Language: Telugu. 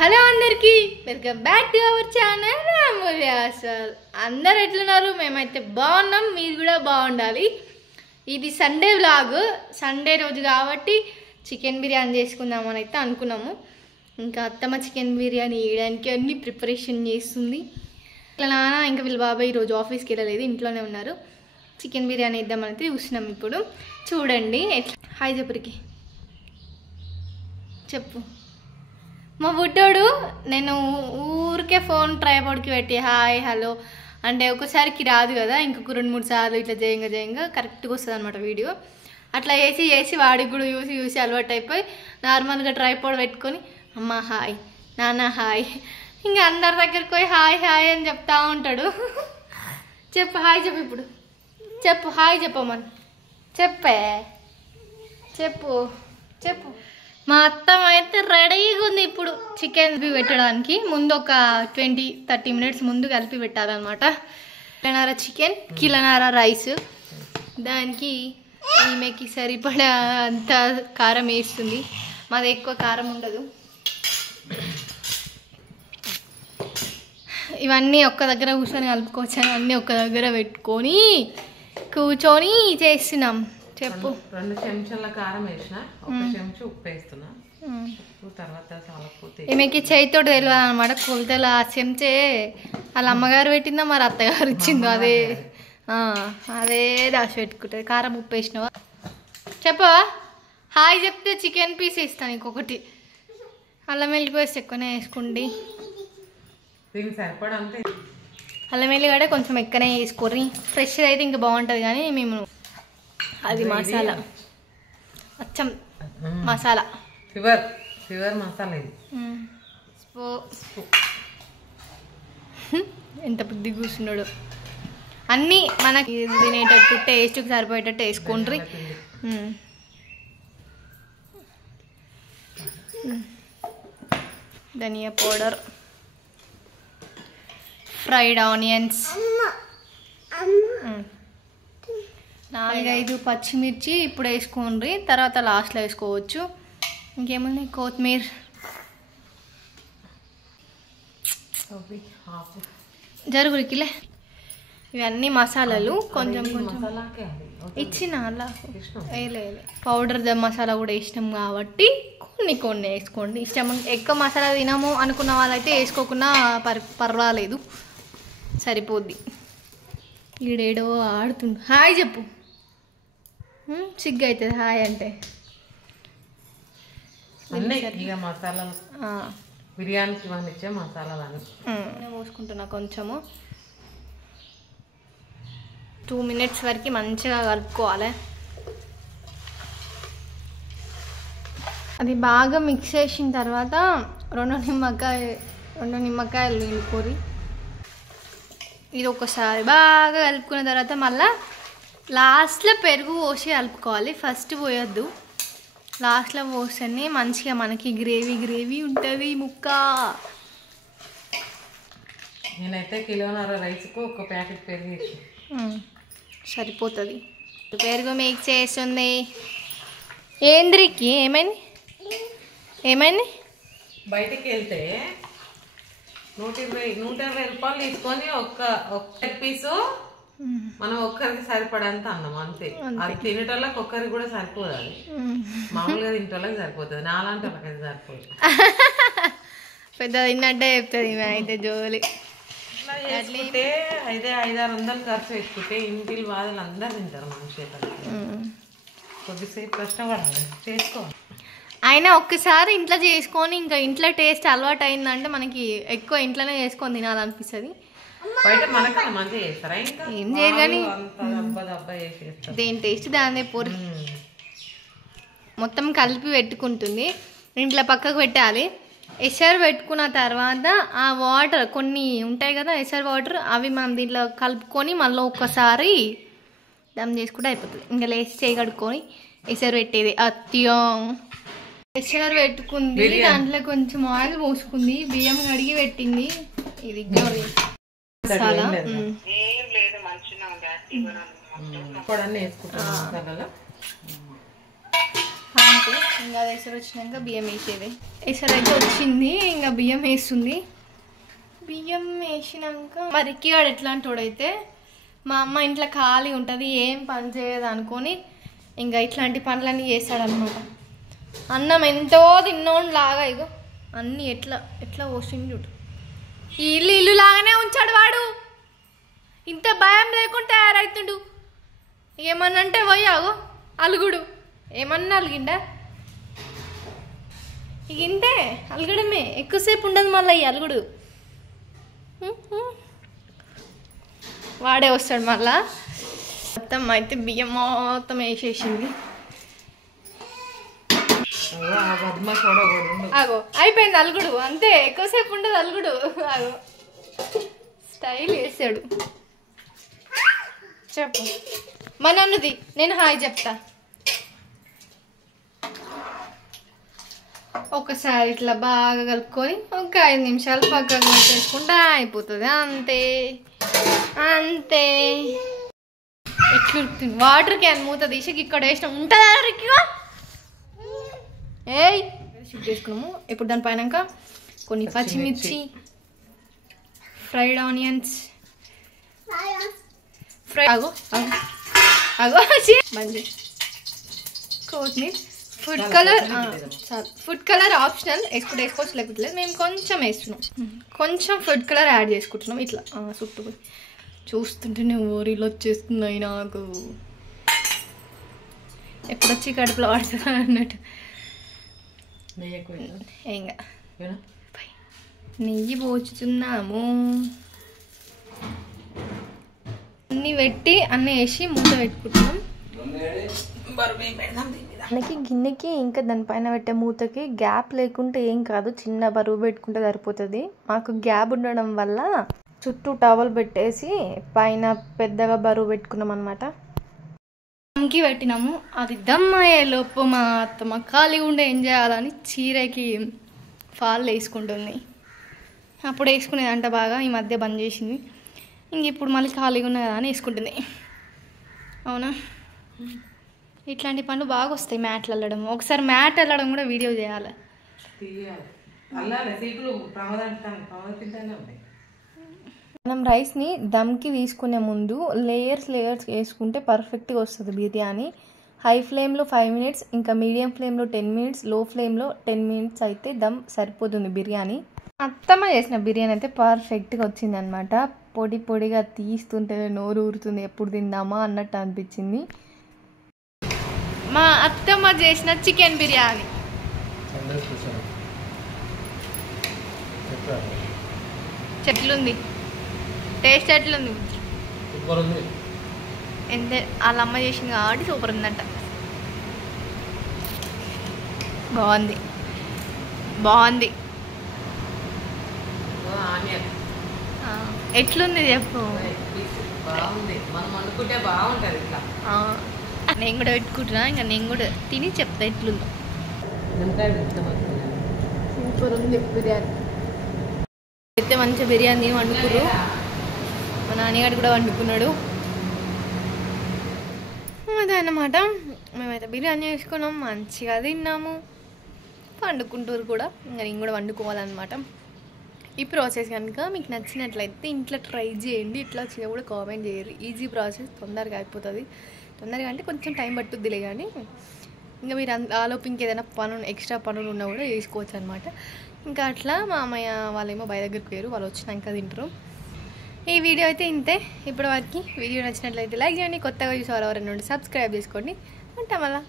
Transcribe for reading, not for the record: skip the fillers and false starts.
హలో అందరికీ welcome back to our channel అమూల్యాసల్. అందరు ఎట్లున్నారు? మేమైతే బాగున్నాం, మీరు కూడా బాగుండాలి. ఇది సండే వ్లాగ్, సండే రోజు కాబట్టి చికెన్ బిర్యానీ చేసుకుందామని అయితే అనుకున్నాము. ఇంకా అత్తమ్మ చికెన్ బిర్యానీ వేయడానికి అన్ని ప్రిపరేషన్ చేస్తుంది. ఇట్లా నాన్న ఇంకా వీళ్ళ బాబాయ్ ఈరోజు ఆఫీస్కి వెళ్ళలేదు, ఇంట్లోనే ఉన్నారు. చికెన్ బిర్యానీ వేద్దామని అయితే చూస్తున్నాం. ఇప్పుడు చూడండి ఎట్లా. హాయ్ చెప్పురికి చెప్పు. మా బుడ్డోడు నేను ఊరికే ఫోన్ ట్రైపాడ్కి పెట్టి హాయ్ హలో అంటే ఒకసారికి రాదు కదా, ఇంకొక 2-3 సార్లు ఇట్లా చేయంగా కరెక్ట్గా వస్తుంది అనమాట వీడియో. అట్లా చేసి వాడికి కూడా చూసి అలవాటు అయిపోయి నార్మల్గా ట్రైపాడ్ పెట్టుకొని అమ్మ హాయ్, నాన్న హాయ్, ఇంకా అందరి దగ్గరికి పోయి హాయ్ హాయ్ అని చెప్తా ఉంటాడు. చెప్పు హాయ్ చెప్పు, ఇప్పుడు చెప్పు హాయ్ చెప్పమని చెప్పు. మా అత్తమ్మ అయితే రెడీగా ఉంది ఇప్పుడు చికెన్ పెట్టడానికి. ముందు ఒక 20-30 మినిట్స్ ముందు కలిపి పెట్టాలన్నమాట. కిలోన్నర చికెన్, కిలోన్నర రైస్. దానికి ఈమెకి సరిపడా అంత కారం వేస్తుంది, మాది ఎక్కువ కారం ఉండదు. ఇవన్నీ ఒక్క దగ్గర కూర్చొని కలుపుకోవచ్చు, అన్నీ ఒక్క దగ్గర పెట్టుకొని కూర్చొని చేస్తున్నాం. చెప్పు. 2 చెంచాల కారం వేసిన, 1 చెంచా ఉప్పు వేస్తున్నా. తర్వాత ఈమెకి చేతితో తెలియదు అనమాట కొలతలు. ఆ చెంచే వాళ్ళ అమ్మగారు పెట్టిందా మరి అత్తగారు ఇచ్చిందో అదే దాచి పెట్టుకుంటుంది. కారం ఉప్పు వేసినావా చెప్పవా? హాయ్ చెప్తే చికెన్ పీస్ ఇస్తాను ఇంకొకటి. అల్లం వెల్లి పేస్ట్ ఎక్కువనే వేసుకోండి. అల్లం వెల్లిగడ్డ కొంచెం ఎక్కువనే వేసుకోర్రి. ఫ్రెష్ అయితే ఇంకా బాగుంటుంది, కానీ మేము అది మసాలా, అచ్చం మసాలా, ఫీవర్ మసాలా ఇది. ఎంత బుద్ధి కూర్చున్నాడు. అన్నీ మనకి తినేటట్టు టేస్ట్కి సరిపోయేటట్టు వేసుకోండి. ధనియా పౌడర్, ఫ్రైడ్ ఆనియన్స్, 4-5 పచ్చిమిర్చి ఇప్పుడు వేసుకోండి, తర్వాత లాస్ట్లో వేసుకోవచ్చు. ఇంకేముంది, కొత్తిమీర, జరుగురికిలే. ఇవన్నీ మసాలాలు కొంచెం ఇచ్చిన అలా వేయలే. పౌడర్ మసాలా కూడా వేసినాం కాబట్టి కొన్ని వేసుకోండి. ఇష్టం ఎక్కువ మసాలా తినము అనుకున్న వాళ్ళైతే వేసుకోకుండా పర్వాలేదు, సరిపోద్ది. ఈడేడో ఆడుతుండు. హాయ్ చెప్పు. సిగ్గు అవుతుంది హాయ్ అంటే. ఇక మసాలాలు బిర్యానీకి ఇచ్చే మసాలాలు నేను పోసుకుంటున్నా కొంచెము. 2 మినిట్స్ వరకు మంచిగా కలుపుకోవాలి. అది బాగా మిక్స్ చేసిన తర్వాత 2 నిమ్మకాయలు నిండుకోరి. ఇది ఒకసారి బాగా కలుపుకున్న తర్వాత మళ్ళీ లాస్ట్లో పెరుగు పోసి కలుపుకోవాలి. ఫస్ట్ పోయొద్దు, లాస్ట్లో పోస్తేనే మంచిగా మనకి గ్రేవీ ఉంటుంది ముక్క. నేనైతే కిలోన్నర రైస్కు 1 ప్యాకెట్ పెరుగు వేసి సరిపోతుంది. పెరుగు మిక్స్ చేస్తుంది. ఏంద్రికి ఏమైంది? బయటికి వెళ్తే 120 రూపాయలు తీసుకొని ఒక్క పీసు మనం ఒక్కరికి సరిపడంత అన్నం అంతే. అది తినేటోళ్ళకి ఒక్కరికి కూడా సరిపోదు, అది మామూలుగా తినేటోళ్ళకి సరిపోతుంది, నాలాంటి వాళ్ళకి అది సరిపోదు. పెద్ద తిన్నట్టే చెప్తుంది అయితే జోలి. చేసుకుంటే 500-600 ఖర్చు పెట్టుకుంటే ఇంటికి బాధలు అందరు తింటారు. మనిషి కొద్దిసేపు కష్టపడాలి, చేసుకోవాలి. అయినా ఒక్కసారి ఇంట్లో చేసుకొని ఇంకా ఇంట్లో టేస్ట్ అలవాటు అయిందంటే మనకి ఎక్కువ ఇంట్లోనే చేసుకొని తినాలనిపిస్తుంది. బయట మనకన్నా మంచిగా చేస్తారా? ఇంకా ఏం చేయరు కానీ దేని టేస్ట్ దాని పొరి. మొత్తం కలిపి పెట్టుకుంటుంది. ఇంట్లో పక్కకు పెట్టాలి. ఎసరు పెట్టుకున్న తర్వాత ఆ వాటర్ కొన్ని ఉంటాయి కదా, ఎసరు వాటర్, అవి మనం దీంట్లో కలుపుకొని మళ్ళీ ఒక్కసారి దమ్ చేసుకుంటే అయిపోతుంది. ఇంకా లేచి చేయగడుకొని ఎసరు పెట్టేది. అత్యం ఎసరు పెట్టుకుంది, దాంట్లో కొంచెం ఆయిల్ పోసుకుంది, బియ్యం కడిగి పెట్టింది. ఇది మసాలా ఇప్పుడు ఇంకా అది ఎసరు వచ్చినాక బియ్యం వేసేది. ఎసరు అయితే వచ్చింది, ఇంకా బియ్యం వేస్తుంది. బియ్యం వేసినాక మా రిక్కిగాడు ఎట్లాంటి వాడైతే మా అమ్మ ఇంట్లో ఖాళీ ఉంటుంది ఏం పని చేయదు అనుకొని ఇంకా ఇట్లాంటి పనులన్నీ చేస్తాడనమాట. అన్నం ఎంతో తిన్నోడు లాగా ఇగో అన్నీ ఎట్లా పోసింది చూడు. ఈ ఇల్లు లాగానే ఉంచాడు వాడు, ఇంత భయం లేకుండా తయారవుతుండు. ఏమన్నా అంటే పోయాగో అలుగుడు, ఏమన్నా అలిగిండా ఇక ఇంతే అలగడమే, ఎక్కువసేపు ఉండదు మళ్ళీ ఈ అలుగుడు. వాడే వస్తాడు మళ్ళా. మొత్తం అయితే బియ్యం మొత్తం వేసేసింది. ఆగో అయిపోయింది అలుగుడు, అంతే ఎక్కువసేపు ఉండదు అలుగుడు. ఆగో స్టైల్ వేసాడు. చెప్పు మా నన్నుది, నేను హాయ్ చెప్తా. ఒకసారి ఇట్లా బాగా కలుపుకొని ఒక 5 నిమిషాలు పక్కకు పెట్టేసుకుంటే అయిపోతుంది. అంతే అంతే. ఎట్లుంటుంది వాటర్ క్యాన్ మూత తీసి ఇక్కడ వేసినాం ఉంటుందా రిక్కిగా? ఏయ్ షిఫ్ట్ చేసుకున్నాము. ఇప్పుడు దానిపైన కొన్ని పచ్చిమిర్చి, ఫ్రైడ్ ఆనియన్స్, ఫ్రై అగో మంచి కొత్తిమీర, ఫుడ్ కలర్ ఆప్షనల్, వేసుకోవచ్చు లేకపోతే మేము కొంచెం వేస్తున్నాం. కొంచెం ఫుడ్ కలర్ యాడ్ చేసుకుంటున్నాం. ఇట్లా చుట్టూ చూస్తుంటేనే ఊరిలో వచ్చేస్తున్నాయి నాకు, ఎప్పుడొచ్చి కడుపులో పడుతుందా అన్నట్టు. ఇంకా నెయ్యి పోచుతున్నాము. అన్నీ పెట్టి అన్నీ వేసి మూత పెట్టుకుంటున్నాం. మనకి గిన్నెకి ఇంకా దానిపైన పెట్టే మూతకి గ్యాప్ లేకుంటే ఏం కాదు, చిన్న బరువు పెట్టుకుంటే సరిపోతుంది. మాకు గ్యాప్ ఉండడం వల్ల చుట్టూ టవల్ పెట్టేసి పైన పెద్దగా బరువు పెట్టుకున్నాం అనమాట. దమ్కి పెట్టినాము. అది దమ్ అయ్యేలోపు మా అత్తమ్మ ఖాళీ ఉండే ఏం చేయాలని చీరకి ఫాల్ వేసుకుంటుంది. అప్పుడు వేసుకునేది అంట బాగా, ఈ మధ్య బంద్ చేసింది. ఇంక ఇప్పుడు మళ్ళీ ఖాళీగా ఉన్నది కదా అని వేసుకుంటుంది. అవునా, ఇట్లాంటి పనులు బాగా వస్తాయి. మ్యాట్లు వెళ్ళడం, ఒకసారి మ్యాట్ వెళ్ళడం కూడా వీడియో చేయాలి. మనం రైస్ని దమ్కి తీసుకునే ముందు లేయర్స్ వేసుకుంటే పర్ఫెక్ట్గా వస్తుంది బిర్యానీ. హై ఫ్లేమ్లో 5 మినిట్స్, ఇంకా మీడియం ఫ్లేమ్లో 10 మినిట్స్, లో ఫ్లేమ్లో 10 మినిట్స్ అయితే దమ్ సరిపోతుంది బిర్యానీ. అత్తమ్మ చేసిన బిర్యానీ అయితే పర్ఫెక్ట్గా వచ్చిందనమాట. పొడి పొడిగా తీస్తుంటే నోరు ఊరుతుంది, ఎప్పుడు తిందామా అన్నట్టు అనిపించింది. మా అత్తమ్మ చేసిన చికెన్ బిర్యానీ చెట్లుంది, టేస్ట్ ఎట్లుంది? ఎంత వాళ్ళ అమ్మ చేసింది కాబట్టి సూపర్ ఉందంట. బాగుంది. ఎట్లుంది చెప్పు. నేను కూడా పెట్టుకుంటున్నా, ఇంకా నేను కూడా తిని చెప్తా ఎట్లుందో. సూపర్ ఉంది బిర్యానీ అయితే. మంచిగా బిర్యానీ వండుకున్నారు. మా నాన్నగారు కూడా వండుకున్నాడు. అదన్నమాట. మేమైతే బిర్యానీ వేసుకున్నాం, మంచిగా తిన్నాము, వండుకుంటారు కూడా. ఇంకా నేను కూడా వండుకోవాలన్నమాట. ఈ ప్రాసెస్ కనుక మీకు నచ్చినట్లయితే ఇంట్లో ట్రై చేయండి. ఇట్లా వచ్చినా కూడా కామెంట్ చేయరు. ఈజీ ప్రాసెస్, తొందరగా అయిపోతుంది. తొందరగా అంటే కొంచెం టైం పట్టుద్దిలే, కానీ ఇంకా మీరు ఆలోపు ఇంకేదైనా ఎక్స్ట్రా పనులు ఉన్నా కూడా చేసుకోవచ్చు అనమాట. ఇంకా అట్లా మా అమ్మయ్య వాళ్ళేమో బయ దగ్గరికి పోయారు, వాళ్ళు వచ్చినాక తింటారు. ఈ వీడియో అయితే ఇంతే ఇప్పటి వరకు. వీడియో నచ్చినట్లయితే లైక్ చేయండి, కొత్తగా చూసేవారు ఎవరైనా సబ్స్క్రైబ్ చేసుకోండి. ఉంటాం మళ్ళీ.